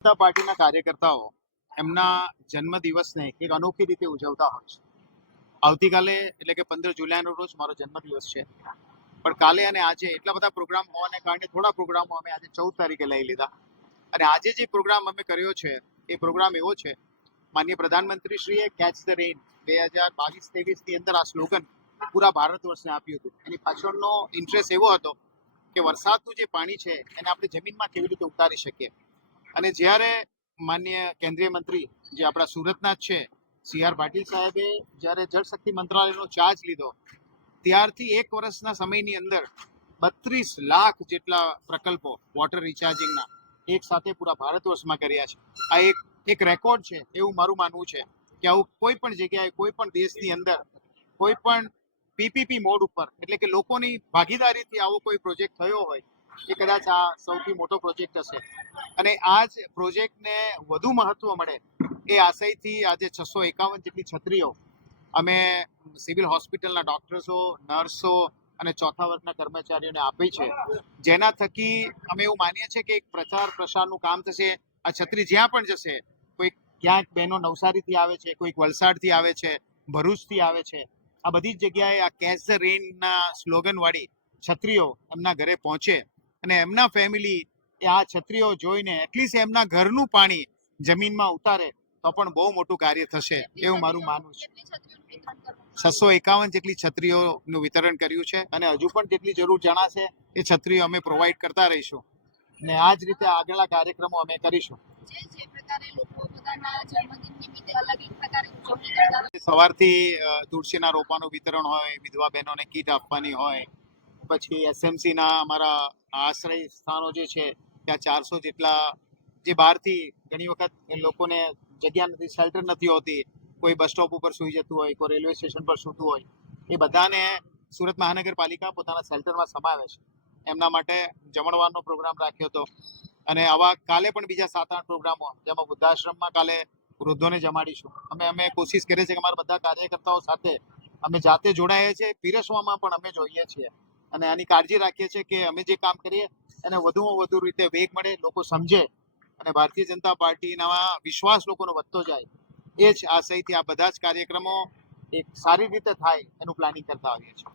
જનતા પાર્ટીના કાર્યકર્તાઓ એમના જન્મદિવસને એક અનોખી રીતે ઉજવતા હોય છે. આવતીકાલે એટલે કે 15 જુલાઈનો રોજ મારો જન્મદિવસ છે. પણ કાલે અને આજે એટલા બધા પ્રોગ્રામ હોવાને કારણે થોડા પ્રોગ્રામો અમે આજે 14 તારીખે લઈ લીધા. અને આજે જે પ્રોગ્રામ અમે કર્યો છે એ પ્રોગ્રામ એવો છે, માનનીય પ્રધાનમંત્રીશ્રીએ કેચ ધ રેઇન 2022-23 ની અંદર આ સ્લોગન પૂરા ભારત વર્ષને આપ્યું હતું. એની પાછળનો ઇન્ટરેસ્ટ એવો હતો કે વરસાદનું જે પાણી છે એને આપણે જમીનમાં કેવી રીતે ઉતારી શકીએ. અને જ્યારે માનનીય કેન્દ્રીય મંત્રી જે આપણા સુરતના જ છે સી.આર. પાટીલ સાહેબે જ્યારે જળશક્તિ મંત્રાલયનો ચાર્જ લીધો ત્યારથી એક વર્ષના સમયની અંદર 32 લાખ જેટલા પ્રકલ્પો વોટર રિચાર્જિંગના એક સાથે પૂરા ભારત વર્ષમાં કર્યા છે. આ એક રેકોર્ડ છે એવું મારું માનવું છે કે આવું કોઈ પણ જગ્યાએ કોઈ પણ દેશની અંદર કોઈ પણ પીપીપી મોડ ઉપર એટલે કે લોકોની ભાગીદારીથી આવો કોઈ પ્રોજેક્ટ થયો હોય એ કદાચ આ સૌથી મોટો પ્રોજેક્ટ હશે. અને આ જ પ્રોજેક્ટને વધુ મહત્વ મળે એ આશયથી આજે 651 જેટલી છત્રીઓ અમે સિવિલ હોસ્પિટલના ડોક્ટર્સો, નર્સો અને ચોથા વર્ગના કર્મચારીઓને આપી છે, જેના થકી અમે એવું માનીએ છીએ કે એક પ્રચાર પ્રસારનું કામ થશે. આ છત્રી જ્યાં પણ જશે, કોઈ ક્યાંક બહેનો નવસારીથી આવે છે, કોઈક વલસાડથી આવે છે, ભરૂચથી આવે છે, આ બધી જ જગ્યાએ આ કેચ ધ રેઇનના સ્લોગનવાળી છત્રીઓ એમના ઘરે પહોંચે અને એમના ફેમિલી આ છત્રીઓ જોઈને એટલીસ્ટ એમના ઘરનું પાણી જમીનમાં ઉતારે તો પણ બહુ મોટું કાર્ય થશે એવું મારું માનવું છે. 651 જેટલી છત્રીઓનું વિતરણ કર્યું છે અને હજુ પણ જેટલી જરૂર જણાશે એ છત્રીઓ અમે પ્રોવાઈડ કરતા રહીશું અને આ જ રીતે આગળના કાર્યક્રમો અમે કરીશું. સવારથી તુલસીના રોપાનું વિતરણ હોય, વિધવા બહેનોને કીટ આપવાની હોય, પછી એસએમસીના અમારા આશ્રય સ્થાનો જે છે ત્યાં 400 જેટલા જે બહારથી ઘણી વખત લોકોને જગ્યા નથી, શેલ્ટર નથી હોતી, કોઈ બસ સ્ટોપ ઉપર સૂઈ જતું હોય, કોઈ રેલવે સ્ટેશન પર સૂતું હોય, એ બધાને સુરત મહાનગરપાલિકા પોતાના શેલ્ટરમાં સમાવે છે. એમના માટે જમણવારનો પ્રોગ્રામ રાખ્યો હતો અને આવા કાલે પણ બીજા 7-8 પ્રોગ્રામો, જેમાં વૃદ્ધાશ્રમમાં કાલે વૃદ્ધોને જમાડીશું. અમે કોશિશ કરીએ છીએ કે અમારા બધા કાર્યકર્તાઓ સાથે અમે જાતે જોડાઈએ છીએ, પીરસવામાં પણ અમે જોઈએ છીએ અને આની કાળજી રાખીએ છીએ કે અમે જે કામ કરીએ એને વધુમાં વધુ રીતે વેગ મળે, લોકો સમજે અને ભારતીય જનતા પાર્ટીના વિશ્વાસ લોકોનો વધતો જાય. એ જ આશયથી આ બધા જ કાર્યક્રમો એક સારી રીતે થાય એનું પ્લાનિંગ કરતા આવીએ છીએ.